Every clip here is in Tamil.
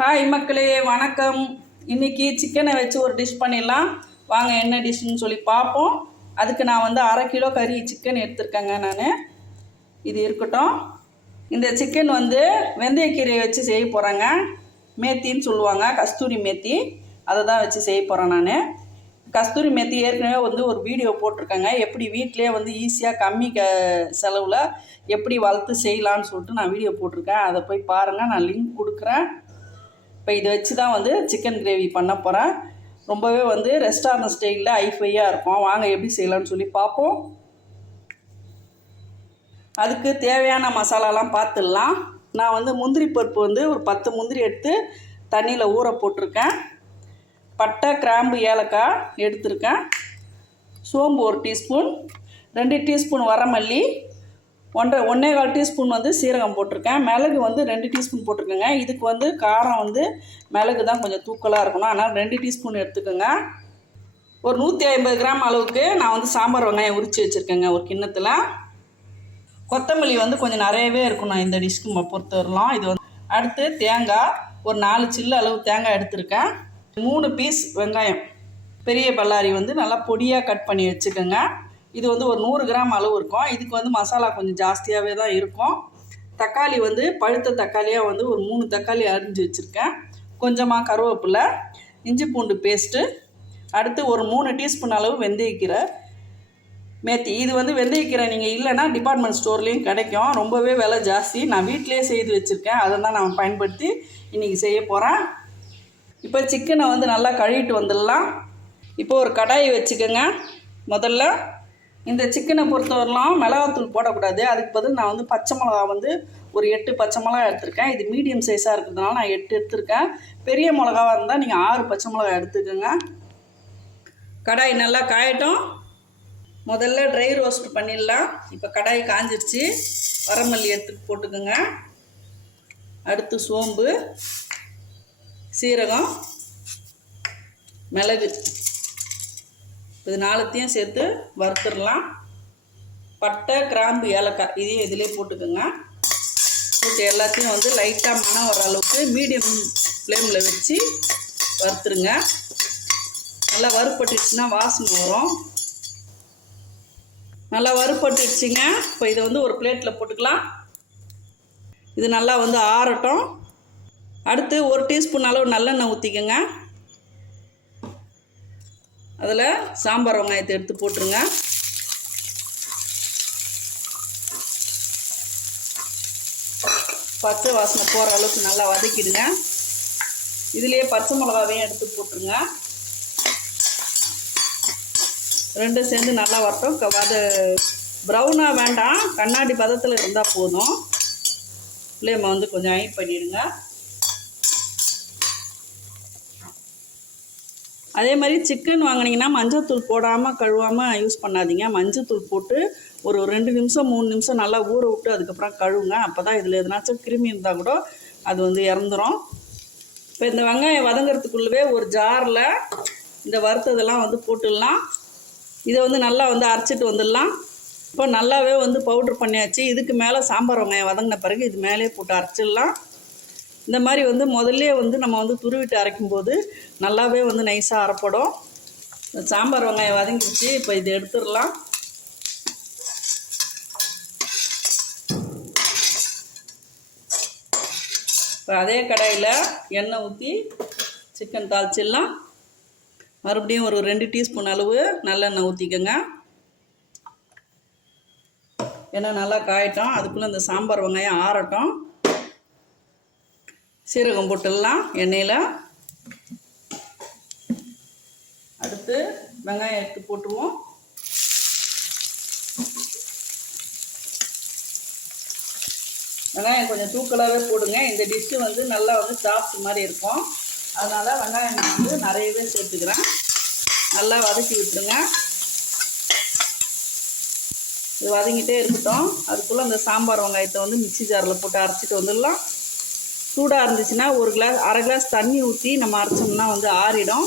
ஹாய் மக்களே வணக்கம். இன்னைக்கு சிக்கனை வச்சு ஒரு டிஷ் பண்ணிடலாம். வாங்க என்ன டிஷ்ஷுன்னு சொல்லி பார்ப்போம். அதுக்கு நான் வந்து அரை கிலோ கறி சிக்கன் எடுத்திருக்கேங்க நான். இது இருக்கட்டும். இந்த சிக்கன் வந்து வெந்தயக்கீரையை வச்சு செய்ய போகிறேங்க மேத்தின்னு சொல்லுவாங்க கஸ்தூரி மேத்தி. அதை தான் வச்சு செய்ய போகிறேன் நான். கஸ்தூரி மேத்தி ஏற்கனவே வந்து ஒரு வீடியோ போட்டிருக்கேங்க. எப்படி வீட்டிலே வந்து ஈஸியாக கம்மி க செலவில் எப்படி வளர்த்து செய்யலான்னு சொல்லிட்டு நான் வீடியோ போட்டிருக்கேன். அதை போய் பாருங்கள் நான் லிங்க் கொடுக்குறேன். இப்போ இதை வச்சு தான் வந்து சிக்கன் கிரேவி பண்ண போகிறேன் ரொம்பவே வந்து ரெஸ்டாரண்ட் ஸ்டைலில் ஐஃபையாக இருக்கும். வாங்க எப்படி செய்யலாம்னு சொல்லி பார்ப்போம். அதுக்கு தேவையான மசாலாலாம் பார்த்துடலாம். நான் வந்து முந்திரி பருப்பு வந்து ஒரு பத்து முந்திரி எடுத்து தண்ணியில் ஊற போட்டிருக்கேன். பட்டை கிராம்பு ஏலக்காய் எடுத்திருக்கேன். சோம்பு ஒரு டீஸ்பூன் ரெண்டு டீஸ்பூன் வரமல்லி ஒன்றரை ஒன்றே கால் டீஸ்பூன் வந்து சீரகம் போட்டிருக்கேன். மிளகு வந்து ரெண்டு டீஸ்பூன் போட்டிருக்கேங்க. இதுக்கு வந்து காரம் வந்து மிளகு தான் கொஞ்சம் தூக்கலாக இருக்கணும். அதனால் ரெண்டு டீஸ்பூன் எடுத்துக்கோங்க. ஒரு நூற்றி ஐம்பது கிராம் அளவுக்கு நான் வந்து சாம்பார் வெங்காயம் உரித்து வச்சுருக்கேங்க ஒரு கிண்ணத்தில். கொத்தமல்லி வந்து கொஞ்சம் நிறையவே இருக்கணும் இந்த டிஷ்க்கு பொறுத்தவரைலாம் இது வந்து அடுத்து தேங்காய் ஒரு நாலு சில்லு அளவு தேங்காய் எடுத்திருக்கேன். மூணு பீஸ் வெங்காயம். பெரிய பல்லாரி வந்து நல்லா பொடியாக கட் பண்ணி வச்சுக்கோங்க. இது வந்து ஒரு நூறு கிராம் அளவு இருக்கும். இதுக்கு வந்து மசாலா கொஞ்சம் ஜாஸ்தியாகவே தான் இருக்கும். தக்காளி வந்து பழுத்த தக்காளியாக வந்து ஒரு மூணு தக்காளி அரிஞ்சு வச்சுருக்கேன். கொஞ்சமாக கருவேப்பிலை இஞ்சி பூண்டு பேஸ்ட்டு அடுத்து ஒரு மூணு டீஸ்பூன் அளவு வெந்தயக்கீரை மேத்தி. இது வந்து வெந்தயக்கீரை நீங்கள் இல்லைன்னா டிபார்ட்மெண்ட் ஸ்டோர்லேயும் கிடைக்கும். ரொம்பவே விலை ஜாஸ்தி. நான் வீட்டிலே செய்து வச்சுருக்கேன். அதை தான் நான் பயன்படுத்தி இன்றைக்கி செய்ய போகிறேன் இப்போ சிக்கனை வந்து நல்லா கழுவிட்டு வந்துடலாம். இப்போ ஒரு கடாயை வச்சுக்கோங்க. முதல்ல இந்த சிக்கனை பொறுத்தவரைலாம் மிளகாத்தூள் போடக்கூடாது. அதுக்கு பதில் நான் வந்து பச்சை மிளகா வந்து ஒரு எட்டு பச்சை மிளகா எடுத்திருக்கேன். இது மீடியம் சைஸாக இருக்கிறதுனால நான் எட்டு எடுத்திருக்கேன். பெரிய மிளகாவாக இருந்தால் நீங்கள் ஆறு பச்சை மிளகா எடுத்துக்கோங்க. கடாய் நல்லா காயட்டும். முதல்ல ட்ரை ரோஸ்ட் பண்ணிடலாம். இப்போ கடாய் காஞ்சிருச்சு. வரமல்லி எடுத்து போட்டுக்கோங்க. அடுத்து சோம்பு சீரகம் மிளகு. இது நாலுத்தையும் சேர்த்து வறுத்துடலாம். பட்டை கிராம்பு ஏலக்காய் இதையும் இதிலே போட்டுக்கோங்க. போட்டு எல்லாத்தையும் வந்து லைட்டாக மனம் வர அளவுக்கு மீடியம் ஃப்ளேமில் வச்சு வறுத்துருங்க. நல்லா வறுப்பட்டுச்சுன்னா வாசனை வரும். நல்லா வறுப்பட்டுச்சுங்க இப்போ இதை வந்து ஒரு பிளேட்டில் போட்டுக்கலாம். இது நல்லா வந்து ஆறட்டும். அடுத்து ஒரு டீஸ்பூன் அளவு நல்லெண்ணெய் ஊற்றிக்கோங்க அதில் சாம்பார் வெங்காயத்தை எடுத்து போட்டுருங்க. பச்சை வாசனை போகிற அளவுக்கு நல்லா வதக்கிடுங்க. இதுலேயே பச்சை மிளகாவையும் எடுத்து போட்டுருங்க. ரெண்டும் சேர்ந்து நல்லா வரட்டும். க- ப்ரௌனாக வேண்டாம். கண்ணாடி பதத்தில் இருந்தால் போதும். ஃப்ளேமை வந்து கொஞ்சம் ஐ பண்ணிடுங்க. அதே மாதிரி சிக்கன் வாங்குனீங்கன்னா மஞ்சத்தூள் போடாமல் கழுவாமல் யூஸ் பண்ணாதீங்க. மஞ்சத்தூள் போட்டு ஒரு ரெண்டு நிமிஷம் மூணு நிமிஷம் நல்லா ஊற விட்டு அதுக்கப்புறம் கழுவுங்க. அப்போ தான் இதில் எதனாச்சும் கிருமி இருந்தால் கூட அது வந்து இறந்துரும். இப்போ இந்த வெங்காயம் வதங்கிறதுக்குள்ளவே ஒரு ஜாரில் இந்த வறுத்ததெல்லாம் வந்து போட்டுடலாம். இதை வந்து நல்லா வந்து அரைச்சிட்டு வந்துடலாம். இப்போ நல்லாவே வந்து பவுட்ரு பண்ணியாச்சு. இதுக்கு மேலே சாம்பார் வெங்காயம் வதங்கின பிறகு இது மேலே போட்டு அரைச்சிடலாம். இந்த மாதிரி வந்து முதல்ல வந்து நம்ம வந்து துருவிட்டு அரைக்கும்போது நல்லாவே வந்து நைஸாக அரைப்படும். இந்த சாம்பார் வெங்காயம் வதங்கிடுச்சு இப்போ இது எடுத்துடலாம். இப்போ அதே கடாயில் எண்ணெய் ஊற்றி சிக்கன் தாளிச்சிடலாம். மறுபடியும் ஒரு ரெண்டு டீஸ்பூன் அளவு நல்லெண்ணெய் ஊற்றிக்கோங்க எண்ணெய் நல்லா காயட்டும். அதுக்குள்ளே இந்த சாம்பார் வெங்காயம் ஆறட்டும். சீரகம் போட்டுடலாம் எண்ணெயில். அடுத்து வெங்காயம் எடுத்து போட்டுருவோம். வெங்காயம் கொஞ்சம் தூக்கலாகவே போடுங்க. இந்த டிஷ்ஷு வந்து நல்லா வந்து சாஃப்ட் மாதிரி இருக்கும். அதனால் வெங்காயம் நான் வந்து நிறையவே சேர்த்துக்கிறேன். நல்லா வதக்கி விட்டுருங்க. இது வதங்கிட்டே இருக்கட்டும். அதுக்குள்ளே அந்த சாம்பார் வெங்காயத்தை வந்து மிக்ஸி ஜாரில் போட்டு அரைச்சிட்டு வந்துடலாம். சூடாக இருந்துச்சுன்னா ஒரு கிளாஸ் அரை கிளாஸ் தண்ணி ஊற்றி நம்ம அரைச்சோம்னா வந்து ஆறிடும்.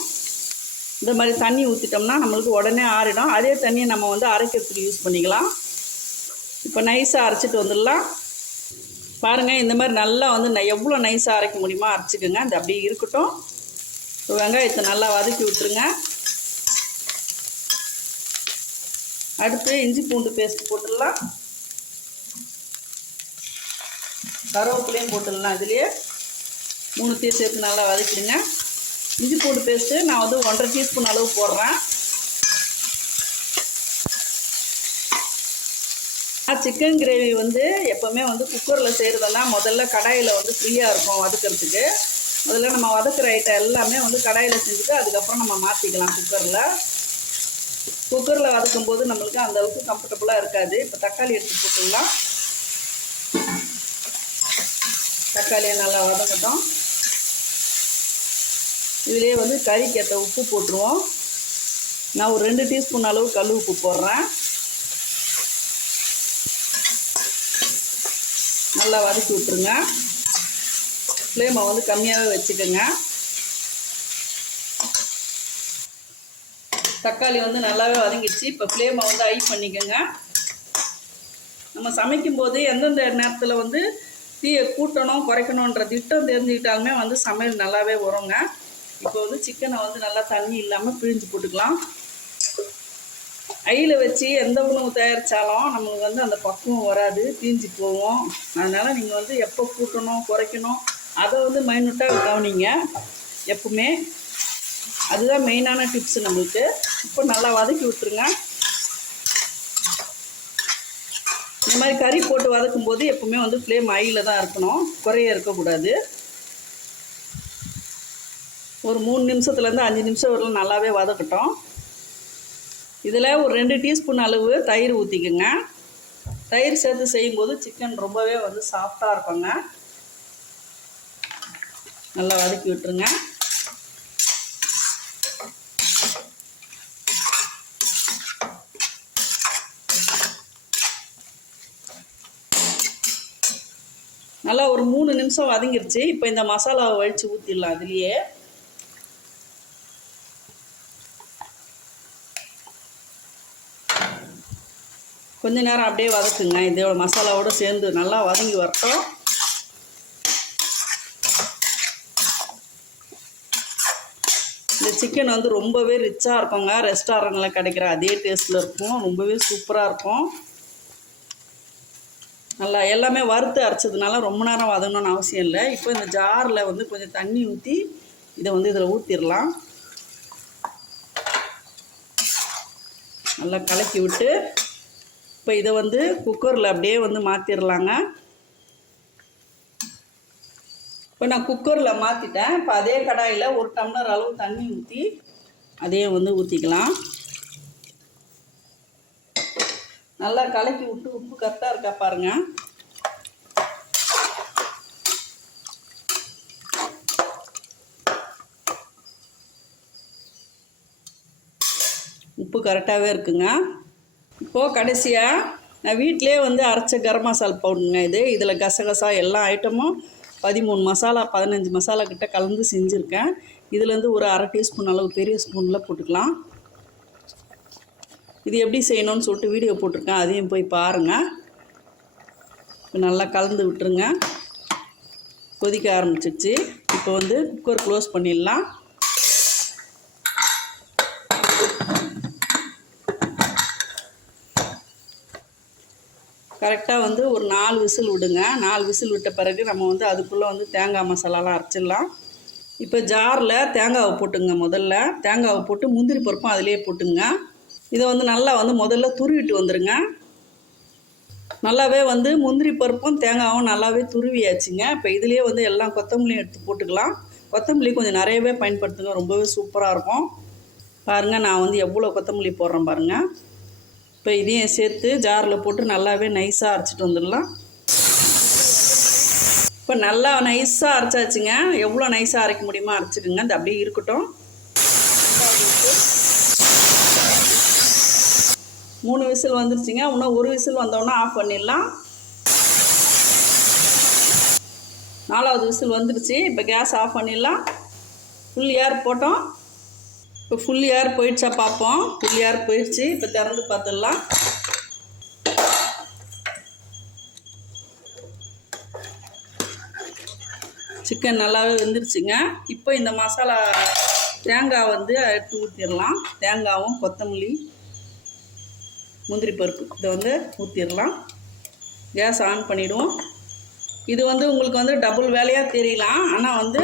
இந்த மாதிரி தண்ணி ஊற்றிட்டோம்னா நம்மளுக்கு உடனே ஆறிடும். அதே தண்ணியை நம்ம வந்து அரைக்கிறதுக்கு யூஸ் பண்ணிக்கலாம். இப்போ நைஸாக அரைச்சிட்டு வந்துடலாம். பாருங்கள் இந்த மாதிரி நல்லா வந்து ந- எவ்வளோ நைஸாக அரைக்க முடியுமோ அரைச்சிக்கோங்க. அது அப்படியே இருக்கட்டும். இப்போ வெங்காயத்தை நல்லா வதக்கி விட்டுருங்க. அடுத்து இஞ்சி பூண்டு பேஸ்ட் போட்டுடலாம். கருவேப்பிலையும் போட்டுடலாம். இதுலேயே மூணுத்தையும் சேர்த்து நல்லா வதக்கிடுங்க. இஞ்சி பூண்டு பேஸ்ட்டு நான் வந்து ஒன்றரை டீஸ்பூன் அளவு போடுறேன். சிக்கன் கிரேவி வந்து எப்போவுமே வந்து குக்கரில் செய்கிறதெல்லாம் முதல்ல கடாயில் வந்து ஃப்ரீயாக இருக்கும் வதக்கிறதுக்கு. முதல்ல நம்ம வதக்கிற ஐட்டம் எல்லாமே வந்து கடாயில் செஞ்சுட்டு அதுக்கப்புறம் நம்ம மாற்றிக்கலாம் குக்கரில் குக்கரில் வதக்கும் போது நம்மளுக்கு அந்தளவுக்கு கம்ஃபர்டபுளாக இருக்காது. இப்போ தக்காளி எடுத்து போட்டுடலாம். தக்காளியை நல்லா வதங்கட்டும் இதுலேயே வந்து கறிக்கேற்ற உப்பு போட்டுருவோம். நான் ஒரு ரெண்டு டீஸ்பூன் அளவு கல் உப்பு போடுறேன். நல்லா வதக்கி விட்ருங்க ஃப்ளேமை வந்து கம்மியாகவே வச்சுக்கோங்க. தக்காளி வந்து நல்லாவே வதங்கிடுச்சு. இப்போ ஃப்ளேமை வந்து ஹை பண்ணிக்கோங்க. நம்ம சமைக்கும்போது எந்தெந்த நேரத்தில் வந்து தீயை கூட்டணும் குறைக்கணுன்ற திட்டம் தெரிஞ்சுக்கிட்டாலுமே வந்து சமையல் நல்லாவே வருங்க. இப்போ வந்து சிக்கனை வந்து நல்லா தண்ணி இல்லாமல் பிழிஞ்சு போட்டுக்கலாம். ஐயில் வச்சு எந்த உணவு தயாரித்தாலும் நம்மளுக்கு வந்து அந்த பக்குவம் வராது தீஞ்சு போவோம் அதனால் நீங்கள் வந்து எப்போ கூட்டணும் குறைக்கணும் அதை வந்து மைனூட்டாக கவனிங்க எப்பவுமே. அதுதான் மெயினான டிப்ஸ் நம்மளுக்கு. இப்போ நல்லா வதக்கி விட்டுருங்க. இந்த மாதிரி கறி போட்டு வதக்கும் போது எப்பவுமே வந்து ஃப்ளேம் ஐயில் தான் இருக்கணும். குறைய இருக்கக்கூடாது. ஒரு மூணு நிமிஷத்துலேருந்து அஞ்சு நிமிஷம் வரலாம் நல்லாவே வதக்கட்டும். இதில் ஒரு ரெண்டு டீஸ்பூன் அளவு தயிர் ஊற்றிக்கோங்க தயிர் சேர்த்து செய்யும்போது சிக்கன் ரொம்பவே வந்து சாஃப்டாக இருக்குங்க. நல்லா வதக்கி விட்டுருங்க. நல்லா ஒரு மூணு நிமிஷம் வதங்கிருச்சு. இப்போ இந்த மசாலாவை வழித்து ஊற்றிடலாம் அதுலேயே. கொஞ்ச நேரம் அப்படியே வதக்குங்க. இதோட மசாலாவோட சேர்ந்து நல்லா வதங்கி வரட்டும். இந்த சிக்கன் வந்து ரொம்பவே ரிச்சாக இருக்குங்க. ரெஸ்டாரண்ட்டில் கிடைக்கிற அதே டேஸ்ட்டில் இருக்கும். ரொம்பவே சூப்பராக இருக்கும். நல்லா எல்லாமே வறுத்து அரைச்சதுனால ரொம்ப நேரம் வதங்கணும்னு அவசியம் இல்லை. இப்போ இந்த ஜாரில் வந்து கொஞ்சம் தண்ணி ஊற்றி இதை வந்து இதில் ஊற்றிடலாம் நல்லா கலக்கி விட்டு இப்போ இதை வந்து குக்கரில் அப்படியே வந்து மாற்றிடலாங்க இப்போ நான் குக்கரில் மாற்றிட்டேன் இப்போ அதே கடாயில் ஒரு டம்ளர் அளவு தண்ணி ஊற்றி அதையே வந்து ஊற்றிக்கலாம் நல்லா கலக்கி விட்டு உப்பு கரெக்டாக இருக்கா பாருங்க. உப்பு கரெக்டாகவே இருக்குங்க. இப்போது கடைசியாக நான் வீட்டிலே வந்து அரைச்ச கரம் மசாலா பவுடருங்க இது. இதில் கசகசா எல்லா ஐட்டமும் பதிமூணு மசாலா பதினஞ்சு மசாலா கிட்ட கலந்து செஞ்சுருக்கேன். இதுலேருந்து ஒரு அரை டீஸ்பூன் அளவு பெரிய ஸ்பூனில் போட்டுக்கலாம். இது எப்படி செய்யணும்னு சொல்லிட்டு வீடியோ போட்டிருக்கேன். அதையும் போய் பாருங்கள் இப்போ நல்லா கலந்து விட்டுருங்க. கொதிக்க ஆரம்பிச்சிச்சு இப்போ வந்து குக்கர் க்ளோஸ் பண்ணிடலாம். கரெக்டாக வந்து ஒரு நாலு விசில் விடுங்க. நாலு விசில் விட்ட பிறகு நம்ம வந்து அதுக்குள்ளே வந்து தேங்காய் மசாலாலாம் அரைச்சிடலாம். இப்போ ஜாரில் தேங்காவை போட்டுங்க முதல்ல. தேங்காவை போட்டு முந்திரி பருப்பும் அதிலே போட்டுங்க. இதை வந்து நல்லா வந்து முதல்ல துருவிட்டு வந்துடுங்க நல்லாவே வந்து முந்திரி பருப்பும் தேங்காயும் நல்லாவே துருவியாச்சுங்க. இப்போ இதுலேயே வந்து எல்லாம் கொத்தமல்லியும் எடுத்து போட்டுக்கலாம். கொத்தமல்லி கொஞ்சம் நிறையவே பயன்படுத்துங்க. ரொம்பவே சூப்பராக இருக்கும். பாருங்கள் நான் வந்து எவ்வளோ கொத்தமல்லி போடுறேன் பாருங்கள் இப்போ இதையும் சேர்த்து ஜாரில் போட்டு நல்லாவே நைஸாக அரைச்சிட்டு வந்துடலாம். இப்போ நல்லா நைஸாக அரைச்சாச்சுங்க. எவ்வளோ நைஸாக அரைக்க முடியுமோ அரைச்சிக்கோங்க. அது அப்படியே இருக்கட்டும். மூணு விசில் வந்துருச்சுங்க. இன்னும் ஒரு விசில் வந்தோடனே ஆஃப் பண்ணிடலாம். நாலாவது விசில் வந்துருச்சு. இப்போ கேஸ் ஆஃப் பண்ணிடலாம். ஃபுல் ஏர் போட்டோம். இப்போ ஃபுல் ஏர் போயிடுச்சா பார்ப்போம். ஃபுல் ஏர் போயிடுச்சு. இப்போ திறந்து பார்த்துடலாம். சிக்கன் நல்லாவே வெந்துருச்சுங்க. இப்போ இந்த மசாலா தேங்காய் வந்து எடுத்து ஊற்றிடலாம் தேங்காயும் கொத்தமல்லி. முந்திரி பருப்பு. இதை வந்து ஊற்றிடலாம் கேஸ் ஆன் பண்ணிவிடுவோம் இது வந்து உங்களுக்கு வந்து டபுள் வேலையாக தெரியலாம். ஆனால் வந்து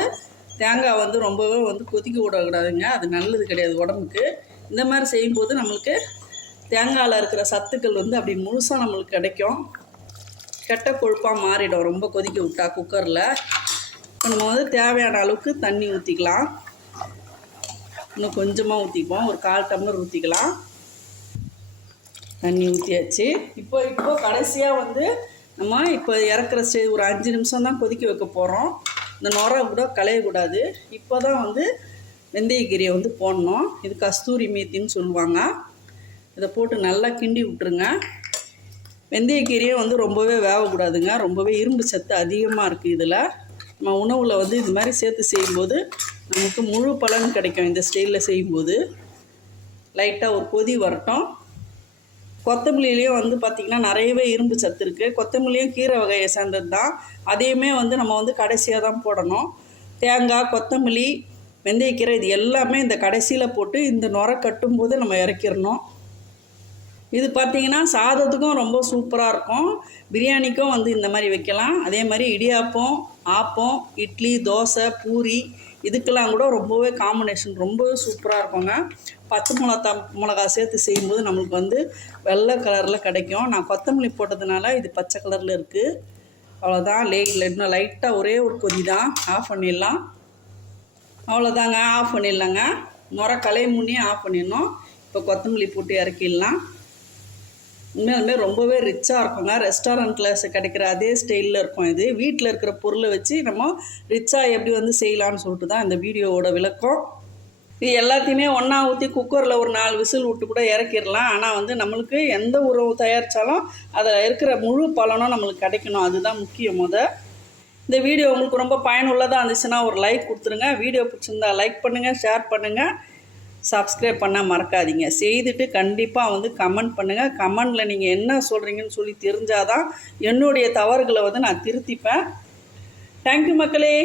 தேங்காய் வந்து ரொம்பவே வந்து கொதிக்க விடக்கூடாதுங்க. அது நல்லது கிடையாது உடம்புக்கு. இந்த மாதிரி செய்யும்போது நம்மளுக்கு தேங்காயில் இருக்கிற சத்துக்கள் வந்து அப்படி முழுசாக நம்மளுக்கு கிடைக்கும். கெட்ட கொழுப்பாக மாறிடும். ரொம்ப கொதிக்க விட்டா குக்கரில் இப்போ நம்ம வந்து தேவையான அளவுக்கு தண்ணி ஊற்றிக்கலாம் இன்னும் கொஞ்சமாக ஊற்றிப்போம் ஒரு கால் டம்ளர் ஊற்றிக்கலாம் தண்ணி ஊற்றியாச்சு இப்போ இப்போ கடைசியாக வந்து நம்ம இப்போ இறக்குற ஸ்டே ஒரு அஞ்சு நிமிஷம் தான் கொதிக்க வைக்க போகிறோம் இந்த நொற கூட களையக்கூடாது இப்போ தான் வந்து வெந்தயக்கீரையை வந்து போடணும். இது கஸ்தூரி மேத்தின்னு சொல்லுவாங்க. இதை போட்டு நல்லா கிண்டி விட்டுருங்க. வெந்தயக்கீரையை வந்து ரொம்பவே வேகக்கூடாதுங்க. ரொம்பவே இரும்பு சத்து அதிகமாக இருக்குது இதில். நம்ம உணவில் வந்து இது மாதிரி சேர்த்து செய்யும்போது நமக்கு முழு பலன் கிடைக்கும் இந்த ஸ்டைலில் செய்யும்போது. லைட்டாக ஒரு கொதி வரட்டும். கொத்தமல்லியிலையும் வந்து பார்த்திங்கன்னா நிறையவே இரும்பு சத்து இருக்குது கொத்தமல்லியும் கீரை வகையை சேர்ந்தது தான் அதையுமே வந்து நம்ம வந்து கடைசியாக தான் போடணும். தேங்காய் கொத்தமல்லி வெந்தயக்கீரை இது எல்லாமே இந்த கடைசியில் போட்டு இந்த நுர கட்டும்போது நம்ம இறக்கிடணும். இது பார்த்திங்கன்னா சாதத்துக்கும் ரொம்ப சூப்பராக இருக்கும். பிரியாணிக்கும் வந்து இந்த மாதிரி வைக்கலாம். அதே மாதிரி இடியாப்பம் ஆப்பம் இட்லி தோசை பூரி இதுக்கெல்லாம் கூட ரொம்பவே காம்பினேஷன் ரொம்பவே சூப்பராக இருக்குங்க. பச்சை மிளகா மிளகா சேர்த்து செய்யும்போது நம்மளுக்கு வந்து வெள்ளை கலரில் கிடைக்கும். நான் கொத்தமல்லி போட்டதுனால இது பச்சை கலரில் இருக்குது அவ்வளோதான் லேட் இன்னும் லைட்டாக ஒரே ஒரு கொதி தான். ஆஃப் பண்ணிடலாம். அவ்வளோதாங்க ஆஃப் பண்ணிடலாங்க. முறை கலை முன்னே ஆஃப் பண்ணிடணும். இப்போ கொத்தமல்லி போட்டு இறக்கிடலாம். உண்மையாலுமே ரொம்பவே ரிச்சாக இருக்குங்க. ரெஸ்டாரண்ட்டில் கிடைக்கிற அதே ஸ்டைலில் இருக்கும் இது. வீட்டில் இருக்கிற பொருளை வச்சு நம்ம ரிச்சாக எப்படி வந்து செய்யலான்னு சொல்லிட்டு தான் இந்த வீடியோவோட விளக்கம். இது எல்லாத்தையுமே ஒன்றா ஊற்றி குக்கரில் ஒரு நாலு விசில் விட்டு கூட இறக்கிடலாம். ஆனால் வந்து நம்மளுக்கு எந்த உறவு தயாரித்தாலும் அதில் இருக்கிற முழு பலனும் நம்மளுக்கு கிடைக்கணும். அதுதான் முக்கியம் முத. இந்த வீடியோ உங்களுக்கு ரொம்ப பயனுள்ளதாக இருந்துச்சுன்னா ஒரு லைக் கொடுத்துருங்க. வீடியோ பிடிச்சிருந்தா லைக் பண்ணுங்கள் ஷேர் பண்ணுங்கள் சப்ஸ்கிரைப் பண்ண மறக்காதீங்க. செய்துட்டு கண்டிப்பாக வந்து கமெண்ட் பண்ணுங்கள் கமெண்டில் நீங்கள் என்ன சொல்கிறீங்கன்னு சொல்லி தெரிஞ்சாதான் என்னுடைய தவறுகளை வந்து நான் திருத்திப்பேன். தேங்க்யூ மக்களே.